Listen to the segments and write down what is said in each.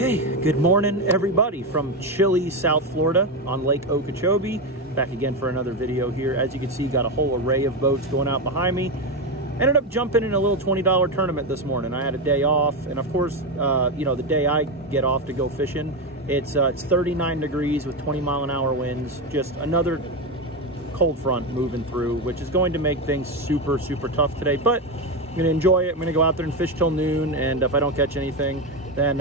Okay, good morning everybody from chilly South Florida on Lake Okeechobee. Back again for another video here. As you can see, got a whole array of boats going out behind me. Ended up jumping in a little $20 tournament this morning. I had a day off, and of course, you know, the day I get off to go fishing, it's 39 degrees with 20-mile-an-hour winds. Just another cold front moving through, which is going to make things super tough today. But I'm gonna enjoy it. I'm gonna go out there and fish till noon, and if I don't catch anything, then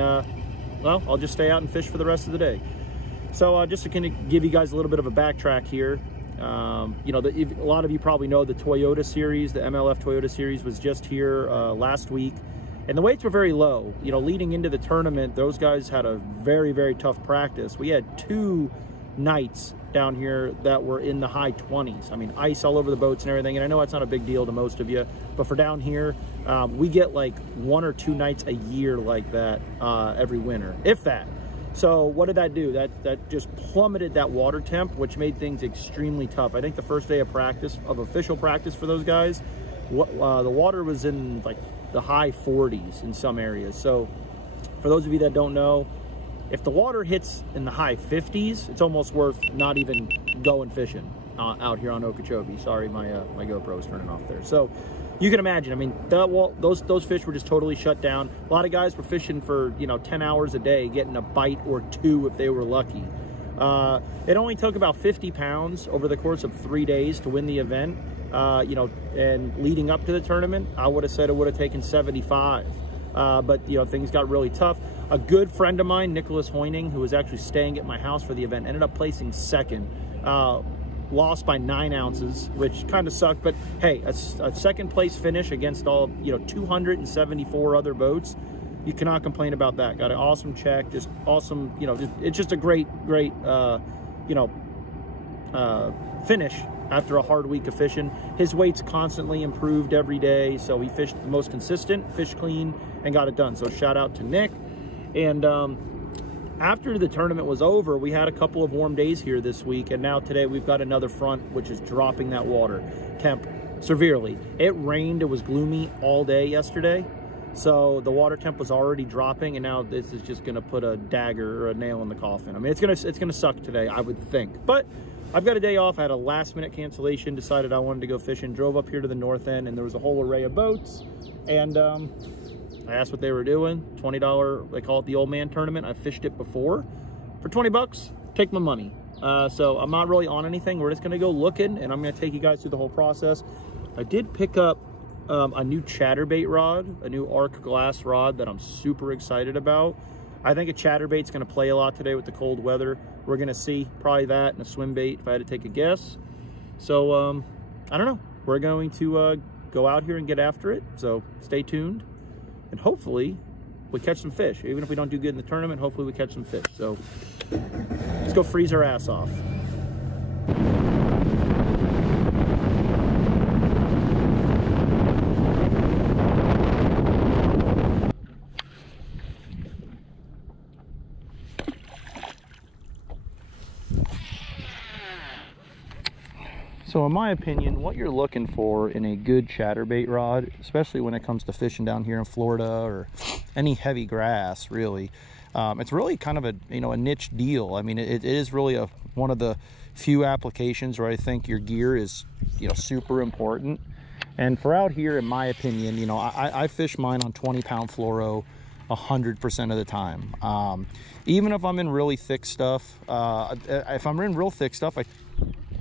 well, I'll just stay out and fish for the rest of the day. So just to kind of give you guys a little bit of a backtrack here, you know, a lot of you probably know the Toyota series, the MLF Toyota series was just here last week, and the weights were very low. You know, leading into the tournament, those guys had a very tough practice. We had 2 nights down here that were in the high 20s. I mean, ice all over the boats and everything, and I know that's not a big deal to most of you, but for down here, we get like 1 or 2 nights a year like that every winter, if that. So what did that do? That just plummeted that water temp, which made things extremely tough. I think the first day of practice, of official practice for those guys, the water was in like the high 40s in some areas. So for those of you that don't know, if the water hits in the high 50s, it's almost worth not even going fishing out here on Okeechobee. Sorry, my GoPro is turning off there. So you can imagine, I mean, those fish were just totally shut down. A lot of guys were fishing for, you know, 10 hours a day, getting a bite or 2 if they were lucky. It only took about 50 pounds over the course of 3 days to win the event. You know, and leading up to the tournament, I would have said it would have taken 75. But, you know, things got really tough. A good friend of mine, Nicholas Hoyning, who was actually staying at my house for the event, ended up placing second. Lost by 9 ounces, which kind of sucked. But hey, a second place finish against all, you know, 274 other boats, you cannot complain about that. Got an awesome check, just awesome, you know, it's just a great, you know, finish after a hard week of fishing. His weight's constantly improved every day, so he fished the most consistent, fished clean, and got it done. So shout out to Nick. And after the tournament was over, we had a couple of warm days here this week, and now today we've got another front which is dropping that water temp severely. It rained, it was gloomy all day yesterday, so the water temp was already dropping, and now this is just gonna put a dagger or a nail in the coffin. I mean, it's gonna suck today, I would think. But I've got a day off. I had a last minute cancellation, decided I wanted to go fishing, drove up here to the north end, and there was a whole array of boats, and I asked what they were doing. $20, they call it the old man tournament. I fished it before. For 20 bucks, take my money. So I'm not really on anything. We're just gonna go looking, and I'm gonna take you guys through the whole process. I did pick up a new chatterbait rod, a new arc glass rod that I'm super excited about. I think a chatterbait's gonna play a lot today with the cold weather. We're gonna see, probably that and a swim bait if I had to take a guess. So I don't know. We're going to go out here and get after it. So stay tuned. And hopefully we catch some fish. Even if we don't do good in the tournament, hopefully we catch some fish. So let's go freeze our ass off. So in my opinion, what you're looking for in a good chatterbait rod, especially when it comes to fishing down here in Florida or any heavy grass, really, it's really kind of a, you know, a niche deal. I mean, it is really one of the few applications where I think your gear is, you know, super important. And for out here, in my opinion, you know, I fish mine on 20-pound fluoro 100% of the time. Even if I'm in really thick stuff, if I'm in real thick stuff, I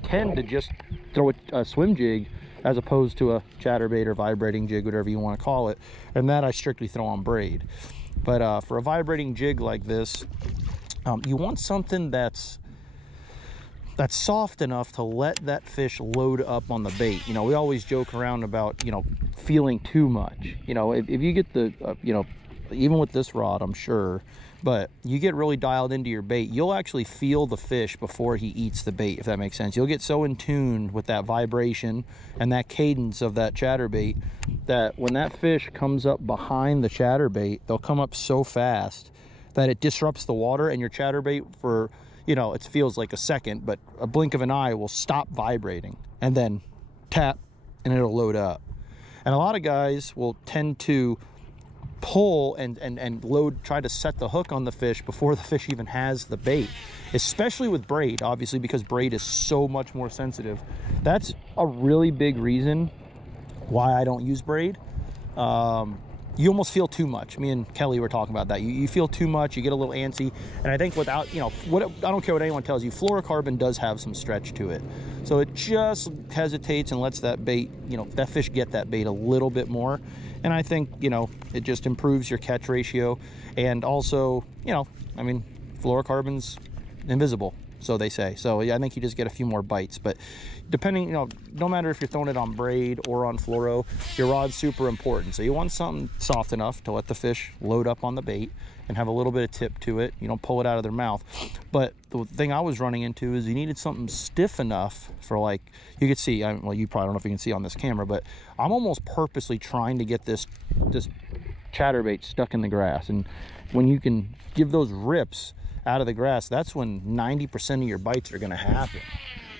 tend to just throw a swim jig as opposed to a chatterbait or vibrating jig, whatever you want to call it, and that I strictly throw on braid. But for a vibrating jig like this, you want something that's soft enough to let that fish load up on the bait. You know, we always joke around about, you know, feeling too much. You know, if you get the you know, even with this rod, I'm sure, but you get really dialed into your bait, you'll actually feel the fish before he eats the bait, if that makes sense. You'll get so in tune with that vibration and that cadence of that chatterbait that when that fish comes up behind the chatterbait, they'll come up so fast that it disrupts the water, and your chatterbait, for, you know, it feels like a second, but a blink of an eye will stop vibrating and then tap and it'll load up. And a lot of guys will tend to pull and load, try to set the hook on the fish before the fish even has the bait, especially with braid, obviously, because braid is so much more sensitive. That's a really big reason why I don't use braid. You almost feel too much. Me and Kelly were talking about that. You feel too much, you get a little antsy. And I think without, you know, I don't care what anyone tells you, fluorocarbon does have some stretch to it. So it just hesitates and lets that bait, you know, that fish get that bait a little bit more. And I think, you know, it just improves your catch ratio. And also, you know, I mean, fluorocarbon's invisible, so they say. So yeah, I think you just get a few more bites. But depending, you know, no matter if you're throwing it on braid or on fluoro, your rod's super important. So you want something soft enough to let the fish load up on the bait and have a little bit of tip to it. You don't pull it out of their mouth. But the thing I was running into is you needed something stiff enough for, like, you could see, well, you probably don't know if you can see on this camera, but I'm almost purposely trying to get this chatterbait stuck in the grass. And when you can give those rips out of the grass, that's when 90% of your bites are going to happen.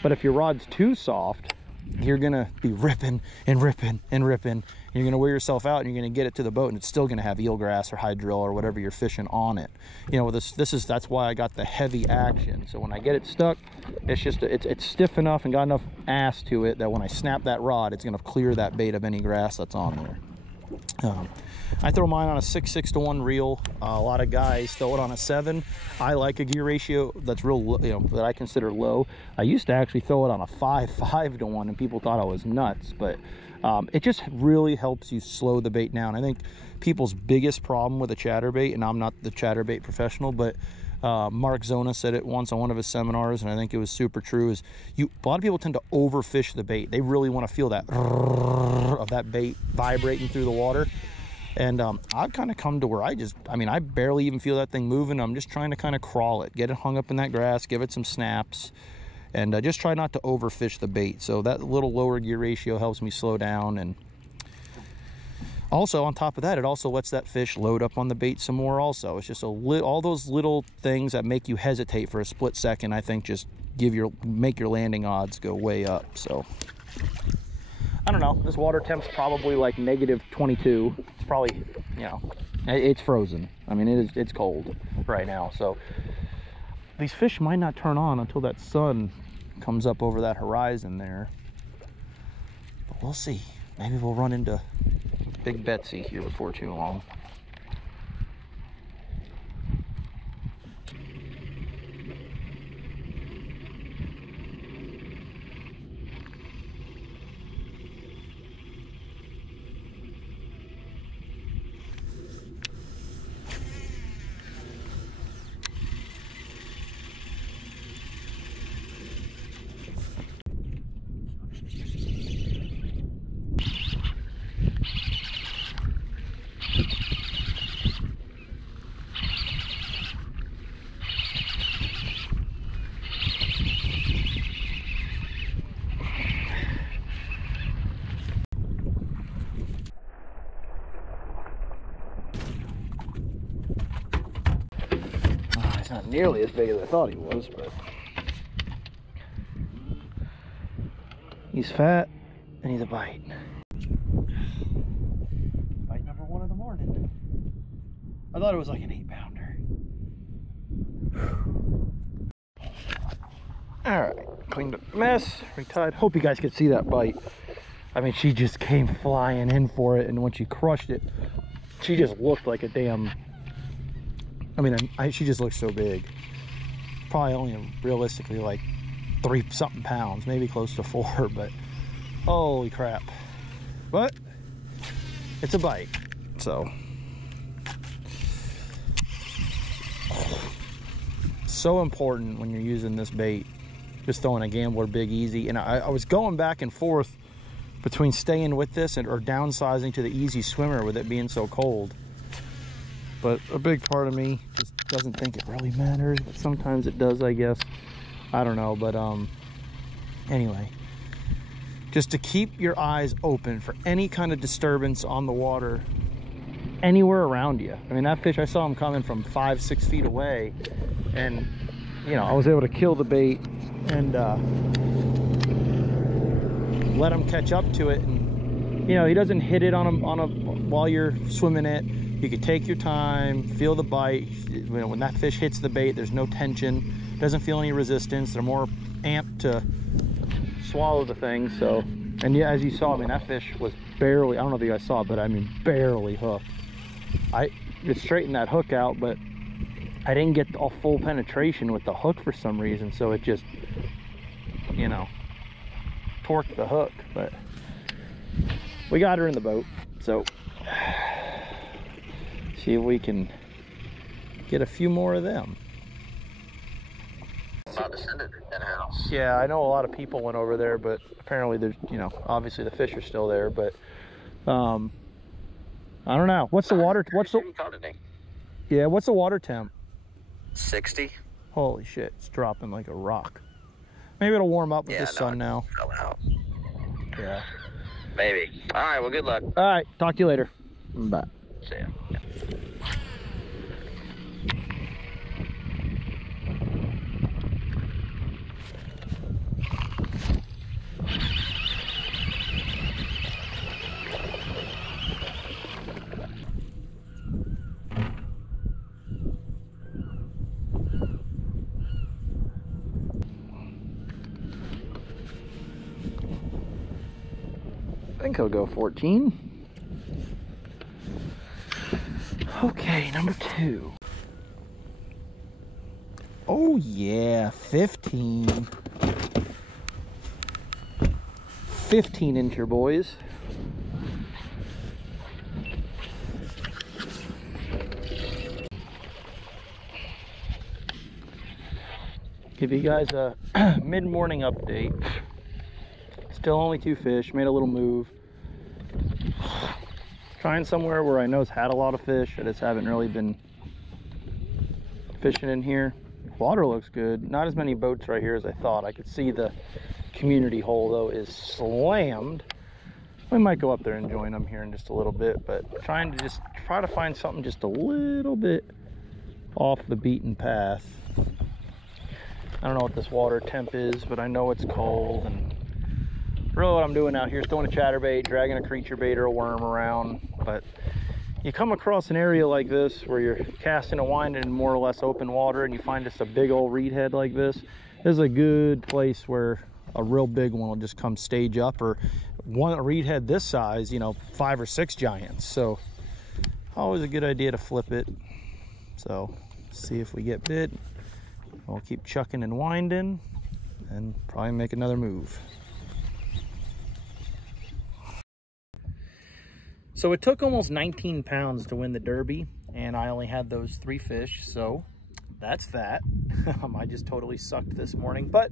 But if your rod's too soft, you're going to be ripping and ripping and ripping, and you're going to wear yourself out, and you're going to get it to the boat, and it's still going to have eelgrass or hydrill or whatever you're fishing on it. You know, that's why I got the heavy action. So when I get it stuck, it's just it's stiff enough and got enough ass to it that when I snap that rod, it's going to clear that bait of any grass that's on there. I throw mine on a 6 to 1 reel. A lot of guys throw it on a 7. I like a gear ratio that's real, you know, that I consider low. I used to actually throw it on a 5 to 1, and people thought I was nuts, but it just really helps you slow the bait down. I think people's biggest problem with a chatterbait, and I'm not the chatterbait professional, but Mark Zona said it once on one of his seminars, and I think it was super true, is a lot of people tend to overfish the bait. They really want to feel that of that bait vibrating through the water. And I've kind of come to where I barely even feel that thing moving. I'm just trying to kind of crawl it, get it hung up in that grass, give it some snaps, and just try not to overfish the bait. So that little lower gear ratio helps me slow down. And also on top of that, it also lets that fish load up on the bait some more also. It's just all those little things that make you hesitate for a split second, I think just make your landing odds go way up. So I don't know, this water temp's probably like -22. It's probably, you know, it's frozen. I mean, it's cold right now. So these fish might not turn on until that sun comes up over that horizon there. But we'll see. Maybe we'll run into Big Betsy here before too long. It's not nearly as big as I thought he was, but he's fat and he's a bite. Bite number 1 of the morning. I thought it was like an 8-pounder. All right, cleaned up the mess, retied. Hope you guys could see that bite. I mean, she just came flying in for it, and when she crushed it, she just looked like a damn, I mean, she just looks so big. Probably only realistically like 3-something pounds, maybe close to 4, but holy crap. But it's a bite, so. So important when you're using this bait, just throwing a gambler big easy. And I was going back and forth between staying with this or downsizing to the easy swimmer with it being so cold. But a big part of me just doesn't think it really matters, but sometimes it does, I guess. I don't know, but anyway, just to keep your eyes open for any kind of disturbance on the water anywhere around you. I mean, that fish, I saw him coming from 5-6 feet away, and you know, I was able to kill the bait and let him catch up to it. And you know, he doesn't hit it on a while you're swimming it. You could take your time, feel the bite. When that fish hits the bait, there's no tension, doesn't feel any resistance. They're more amped to swallow the thing. So, and yeah, as you saw, I mean, that fish was barely, I don't know if you guys saw it, but I mean, barely hooked. I just straightened that hook out, but I didn't get a full penetration with the hook for some reason. So it just, you know, torqued the hook. But we got her in the boat. So see if we can get a few more of them. Yeah, I know a lot of people went over there, but apparently there's, you know, obviously the fish are still there, but I don't know. What's the water? What's the water temp? 60. Holy shit, it's dropping like a rock. Maybe it'll warm up with the sun now. Yeah. Maybe. All right, well, good luck. All right, talk to you later. Bye. See ya. I think he'll go 14. Okay, number 2. Oh yeah, 15. 15-incher, boys. Give you guys a mid-morning update. Still only 2 fish, made a little move. Trying somewhere where I know it's had a lot of fish. I just haven't really been fishing in here. Water looks good. Not as many boats right here as I thought. I could see the community hole though is slammed. We might go up there and join them here in just a little bit, but trying to just try to find something just a little bit off the beaten path. I don't know what this water temp is, but I know it's cold, and really what I'm doing out here is throwing a chatterbait, dragging a creature bait or a worm around. But you come across an area like this where you're casting a wind in more or less open water, and you find just a big old reed head like this. This is a good place where a real big one will just come stage up, or a reed head this size, you know, 5 or 6 giants. So always a good idea to flip it. So see if we get bit. We'll keep chucking and winding and probably make another move. So it took almost 19 pounds to win the Derby, and I only had those 3 fish, so that's that. I just totally sucked this morning, but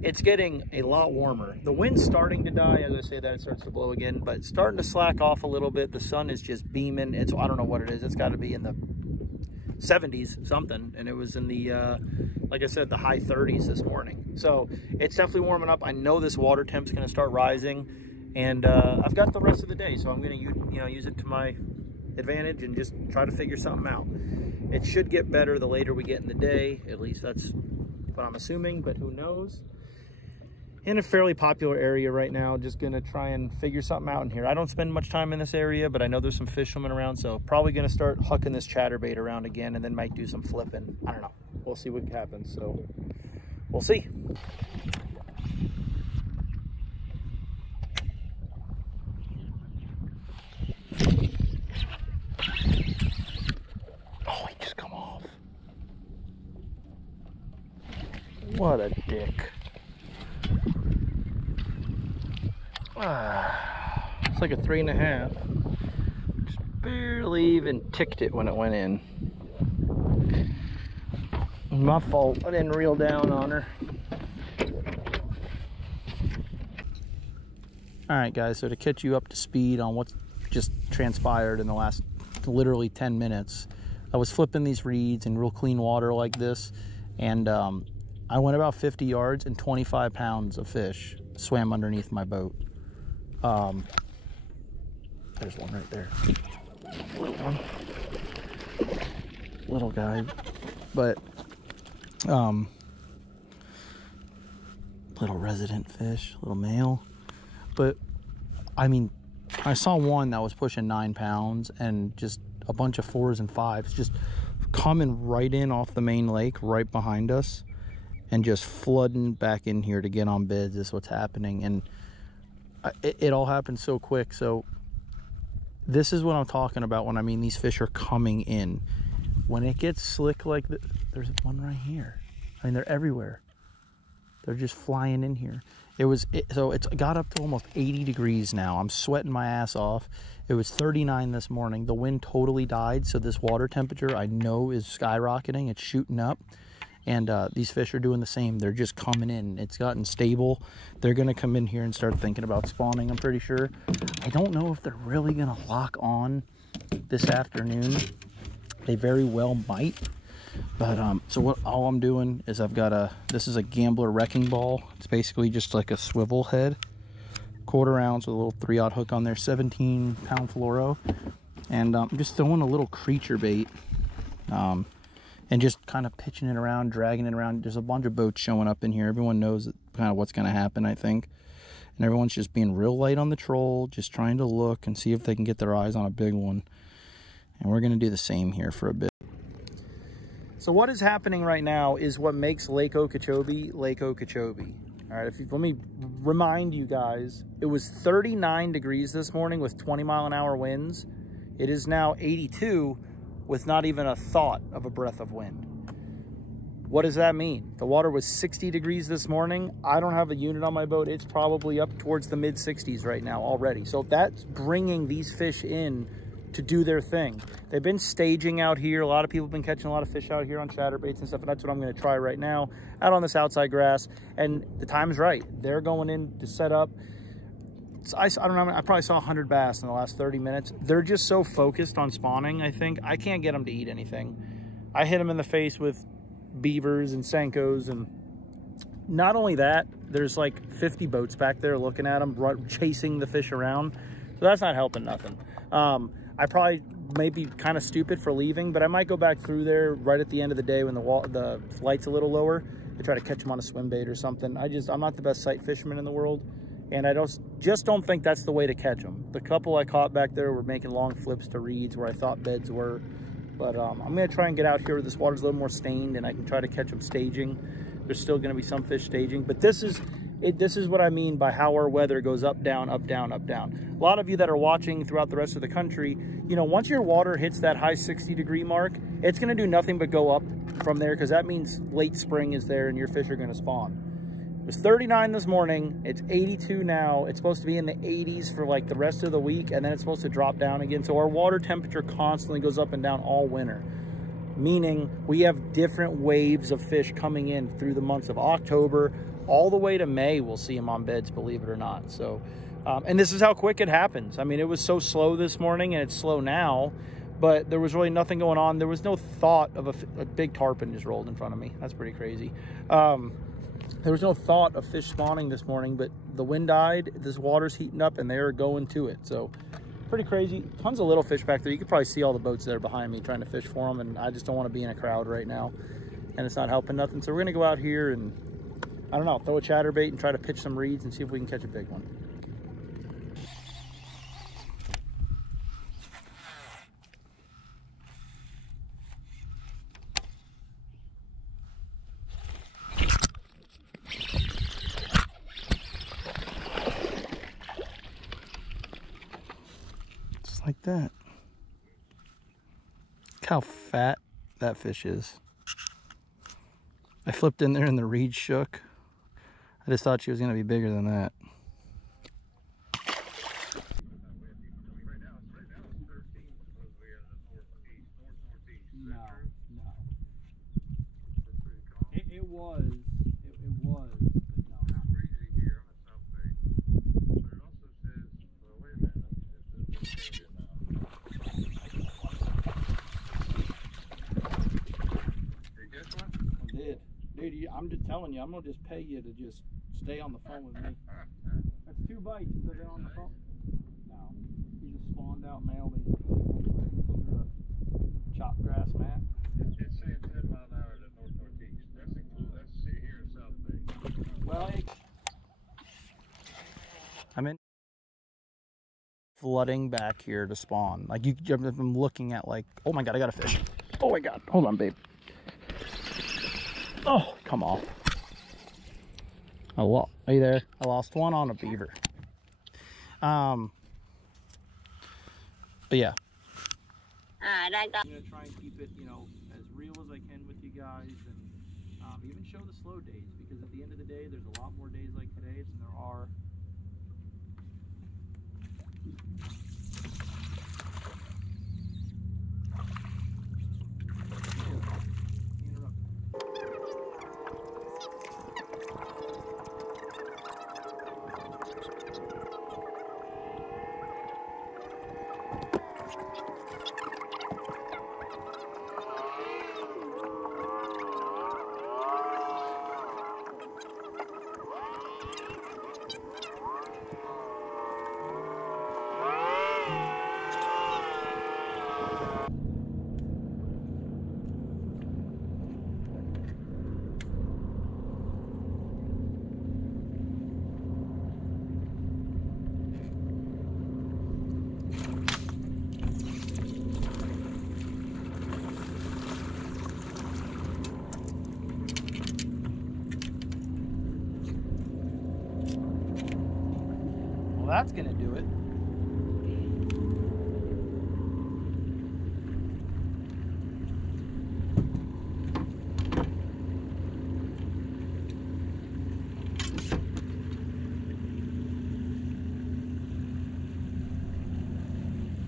it's getting a lot warmer. The wind's starting to die. As I say that, it starts to blow again, but it's starting to slack off a little bit. The sun is just beaming. I don't know what it is. It's got to be in the 70s something, and it was in the like I said, the high 30s this morning. So it's definitely warming up. I know this water temp's going to start rising, and I've got the rest of the day, so I'm going to use it to my advantage and just try to figure something out. It should get better the later we get in the day. At least that's what I'm assuming, but who knows. In a fairly popular area right now, just going to try and figure something out in here. I don't spend much time in this area, but I know there's some fish swimming around, so probably going to start hucking this chatterbait around again, and then might do some flipping. I don't know. We'll see what happens, so we'll see. Oh, he just come off. What a dick. It's like a 3.5. Just barely even ticked it when it went in. My fault. I didn't reel down on her. Alright guys, so to catch you up to speed on what's just transpired in the last literally 10 minutes, I was flipping these reeds in real clean water like this, and I went about 50 yards and 25 pounds of fish swam underneath my boat. There's one right there. Little one. Little guy. But little resident fish, little male. But I mean, I saw one that was pushing 9 pounds, and just a bunch of 4s and 5s just coming right in off the main lake right behind us and just flooding back in here to get on bids is what's happening. And it all happened so quick. So this is what I'm talking about when I mean these fish are coming in. When it gets slick like this, there's one right here. I mean, they're everywhere. They're just flying in here. So it's got up to almost 80 degrees now. I'm sweating my ass off. It was 39 this morning. The wind totally died, so this water temperature I know is skyrocketing. It's shooting up, and these fish are doing the same. They're just coming in. It's gotten stable. They're gonna come in here and start thinking about spawning, I'm pretty sure. I don't know if they're really gonna lock on this afternoon. They very well might. But so all I'm doing is I've got this is a Gambler wrecking ball. It's basically just like a swivel head, 1/4 ounce with a little 3/0 hook on there, 17-pound fluoro, and I'm just throwing a little creature bait, and just kind of pitching it around, dragging it around. There's a bunch of boats showing up in here. Everyone knows kind of what's going to happen, I think, and everyone's just being real light on the troll, just trying to look and see if they can get their eyes on a big one. And we're going to do the same here for a bit. So what is happening right now is what makes Lake Okeechobee, Lake Okeechobee. All right, let me remind you guys, it was 39 degrees this morning with 20-mile-an-hour winds. It is now 82 with not even a thought of a breath of wind. What does that mean? The water was 60 degrees this morning. I don't have a unit on my boat. It's probably up towards the mid-60s right now already. So that's bringing these fish in to do their thing. They've been staging out here. A lot of people have been catching a lot of fish out here on chatterbaits and stuff, and that's what I'm going to try right now out on this outside grass. And the time's right. They're going in to set up. I don't know, I probably saw 100 bass in the last 30 minutes. They're just so focused on spawning, I think. I can't get them to eat anything. I hit them in the face with beavers and senkos, and not only that, there's like 50 boats back there looking at them, chasing the fish around. So that's not helping nothing. I probably may be kind of stupid for leaving, but I might go back through there right at the end of the day when the light's a little lower to try to catch them on a swim bait or something. I'm not the best sight fisherman in the world, and I just don't think that's the way to catch them. The couple I caught back there were making long flips to reeds where I thought beds were, but I'm going to try and get out here where this water's a little more stained and I can try to catch them staging. There's still going to be some fish staging, but this is what I mean by how our weather goes up, down, up, down, up, down. A lot of you that are watching throughout the rest of the country, you know, once your water hits that high 60-degree mark, it's going to do nothing but go up from there, because that means late spring is there and your fish are going to spawn. It was 39 this morning. It's 82 now. It's supposed to be in the 80s for like the rest of the week, and then it's supposed to drop down again. So our water temperature constantly goes up and down all winter, meaning we have different waves of fish coming in through the months of October, all the way to May. We'll see them on beds, believe it or not. So, and this is how quick it happens. I mean, it was so slow this morning, and it's slow now, but there was really nothing going on. There was no thought of a big tarpon just rolled in front of me. That's pretty crazy. There was no thought of fish spawning this morning, but the wind died, this water's heating up, and they're going to it. So pretty crazy. Tons of little fish back there. You can probably see all the boats there behind me trying to fish for them, and I just don't want to be in a crowd right now, and it's not helping nothing. So we're gonna go out here and, I don't know, throw a chatterbait and try to pitch some reeds and see if we can catch a big one. Just like that. Look how fat that fish is. I flipped in there and the reed shook. I just thought she was going to be bigger than that. No. It was, but no. Not freezing here on the South Bay. But it also says, well, wait a minute. Did you catch one? I did. Dude, I'm just telling you, I'm going to just pay you to just stay on the phone with me. That's 2 bites that are on the phone. No. He just spawned out male. They under a chopped grass mat. It's saying 10 mile an hour to north-northeast. That's here in South Bay. Well, I'm in flooding back here to spawn. Like I'm looking at like, oh my God, I got a fish. Oh my God, hold on, babe. Oh, come on. Oh, are you there? I lost one on a beaver. But yeah. I'm gonna try and keep it, you know, as real as I can with you guys, and even show the slow days, because at the end of the day, there's a lot more days like today than there are. That's gonna do it.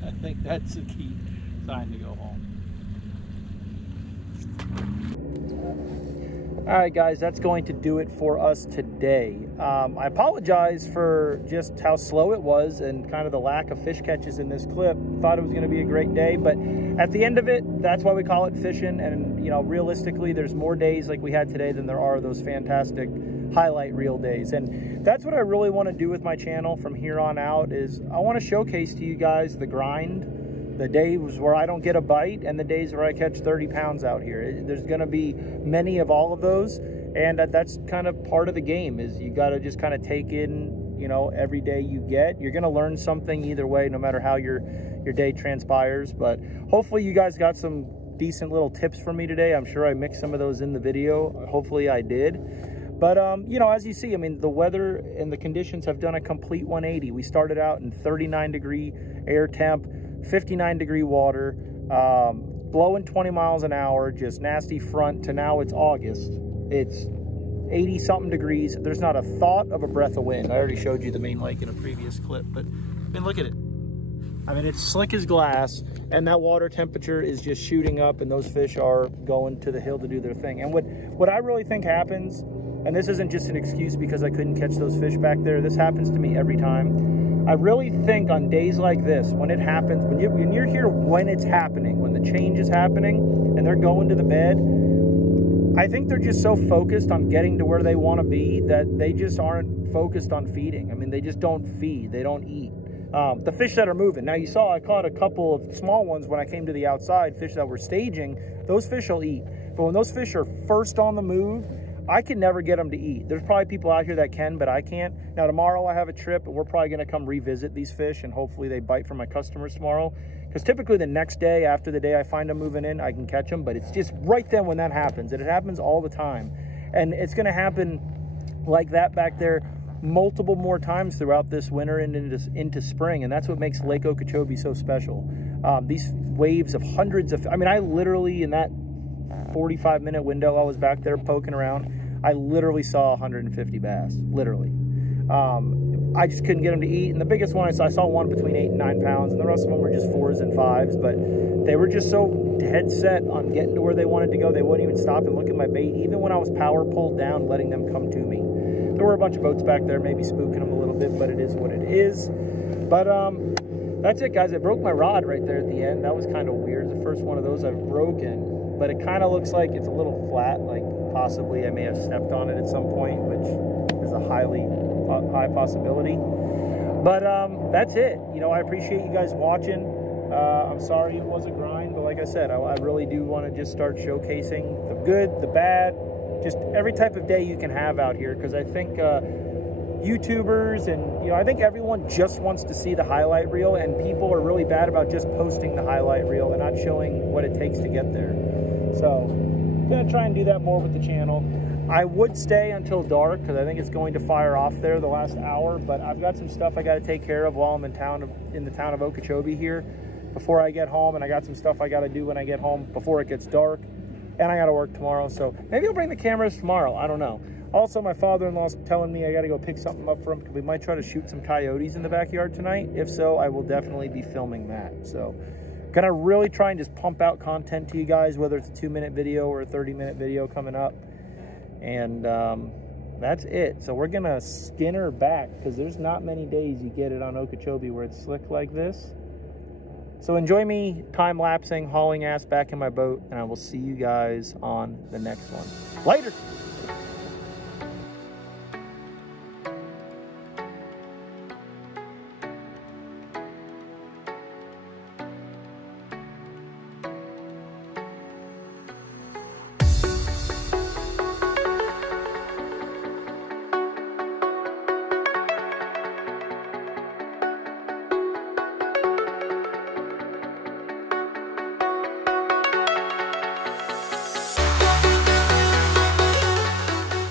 I think that's a key sign to go home. All right, guys, that's going to do it for us today. I apologize for just how slow it was and kind of the lack of fish catches in this clip. Thought it was going to be a great day, but at the end of it, that's why we call it fishing. And, you know, realistically, there's more days like we had today than there are those fantastic highlight reel days. And that's what I really want to do with my channel from here on out, is I want to showcase to you guys the grind, the days where I don't get a bite, and the days where I catch 30 pounds out here. There's going to be many of all of those, and that's kind of part of the game, is you got to just kind of take in, you know, every day you get. You're going to learn something either way, no matter how your day transpires. But hopefully you guys got some decent little tips from me today. I'm sure I mixed some of those in the video. Hopefully I did. But, you know, as you see, I mean, the weather and the conditions have done a complete 180. We started out in 39-degree air temp, 59-degree water, blowing 20 miles an hour, just nasty front, to now it's August. It's 80-something degrees. There's not a thought of a breath of wind. I already showed you the main lake in a previous clip, but I mean, look at it. I mean, it's slick as glass, and that water temperature is just shooting up, and those fish are going to the hill to do their thing. And what I really think happens, and this isn't just an excuse because I couldn't catch those fish back there, this happens to me every time. I really think on days like this, when it happens, when you're here when it's happening, when the change is happening, and they're going to the bed, I think they're just so focused on getting to where they want to be that they just aren't focused on feeding. I mean, they just don't feed. They don't eat. The fish that are moving. Now, you saw I caught a couple of small ones when I came to the outside, fish that were staging. Those fish will eat. But when those fish are first on the move, I can never get them to eat. There's probably people out here that can, but I can't. Now, tomorrow I have a trip, and we're probably going to come revisit these fish, and hopefully they bite for my customers tomorrow. Because typically the next day, after the day I find them moving in, I can catch them. But it's just right then when that happens. And it happens all the time. And it's going to happen like that back there multiple more times throughout this winter and into spring. And that's what makes Lake Okeechobee so special. These waves of hundreds of, I mean, I literally, in that 45-minute window I was back there poking around, I literally saw 150 bass, literally. I just couldn't get them to eat. And the biggest one I saw one between 8 and 9 pounds, and the rest of them were just 4s and 5s. But they were just so dead set on getting to where they wanted to go, they wouldn't even stop and look at my bait, even when I was power pulled down, letting them come to me. There were a bunch of boats back there, maybe spooking them a little bit, but it is what it is. But that's it, guys. I broke my rod right there at the end. That was kind of weird. The first one of those I've broken, but it kind of looks like it's a little flat, like possibly I may have stepped on it at some point, which is a high possibility. But that's it. You know, I appreciate you guys watching. I'm sorry it was a grind, but like I said, I really do want to just start showcasing the good, the bad, just every type of day you can have out here, because I think YouTubers, and you know, I think everyone just wants to see the highlight reel, and people are really bad about just posting the highlight reel and not showing what it takes to get there. So I'm gonna try and do that more with the channel. I would stay until dark because I think it's going to fire off there the last hour, but I've got some stuff I got to take care of while I'm in the town of Okeechobee here before I get home, and I got some stuff I got to do when I get home before it gets dark, and I got to work tomorrow. So maybe I'll bring the cameras tomorrow. I don't know. Also, my father-in-law's telling me I got to go pick something up for him because we might try to shoot some coyotes in the backyard tonight. If so, I will definitely be filming that. So gonna really try and just pump out content to you guys, whether it's a 2-minute video or a 30-minute video coming up. And that's it. So we're gonna skin her back because there's not many days you get it on Okeechobee where it's slick like this. So enjoy me time-lapsing, hauling ass back in my boat, and I will see you guys on the next one. Later.